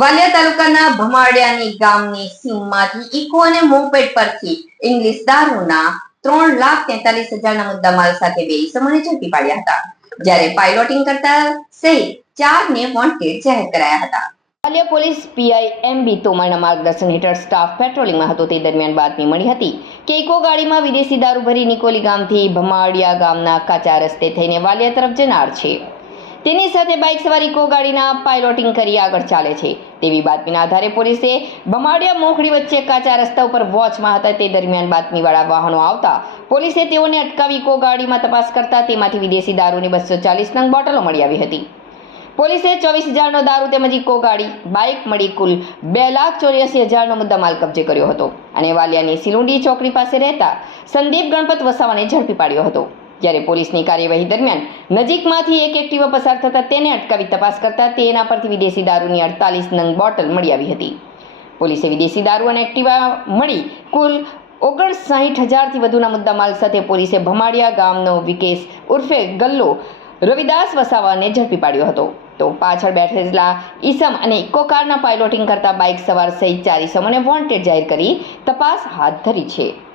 વાલિયા તાલુકાના ભમાડિયાની ગામની સીમમાંથી ઇકો અને મોપેડ પરથી ઇંગ્લિશ દારૂના ત્રણ લાખ તેતાલીસ હજારના મુદ્દામાલ સાથે બે ઇસમોને ઝડપી પાડ્યા હતા, જ્યારે પાઇલોટિંગ કરતા સહિત ચારને વોન્ટેડ જાહેર કરાયા હતા. Valia police PI M B તોમરના માર્ગદર્શન હેઠળ સ્ટાફ પેટ્રોલિંગમાં હતો, તે દરમિયાન બાતમી મળી હતી કે ઇકો ગાડીમાં વિદેશી દારૂ ભરી નિકોલી ગામથી ભમાડિયા ગામના કાચા રસ્તે થઈને વાલિયા તરફ જનાર છે. તેની સાથે બાઇક સવારી ઇકો ગાડીના પાયલોટિંગ કરી આગળ ચાલે છે. તેવી બાતમીના આધારે પોલીસે ભમાડિયા મોખડી વચ્ચે કાચા રસ્તા ઉપર વોચમાં હતા. તે દરમિયાન બાતમીવાળા વાહનો આવતા પોલીસે તેઓને અટકાવી ઇકો ગાડીમાં તપાસ કરતા તેમાંથી વિદેશી દારૂની બસો ચાલીસ નંગ બોટલો મળી આવી હતી. પોલીસે ચોવીસ હજારનો દારૂ તેમજ ઇકો ગાડી બાઇક મળી કુલ બે લાખ ચોર્યાસી હજારનો મુદ્દામાલ કબજે કર્યો હતો અને વાલિયાની સિલુંડી ચોકડી પાસે રહેતા સંદીપ ગણપત વસાવાને ઝડપી પાડ્યો હતો. જ્યારે પોલીસની કાર્યવાહી દરમિયાન નજીકમાંથી એક એક્ટિવા પસાર થતાં તેને અટકાવી તપાસ કરતા તેના પરથી વિદેશી દારૂની અડતાલીસ નંગ બોટલ મળી આવી હતી. પોલીસે વિદેશી દારૂ અને એક્ટિવા મળી કુલ ઓગણસાઠ હજારથી વધુના મુદ્દામાલ સાથે પોલીસે ભમાડિયા ગામનો વિકેશ ઉર્ફે ગલ્લો રવિદાસ વસાવાને ઝડપી પાડ્યો હતો. તો પાછળ બેઠેલા ઈસમ અને ઇકો કારના પાયલોટિંગ કરતા બાઇક સવાર સહિત ચાર ઈસમોને વોન્ટેડ જાહેર કરી તપાસ હાથ ધરી છે.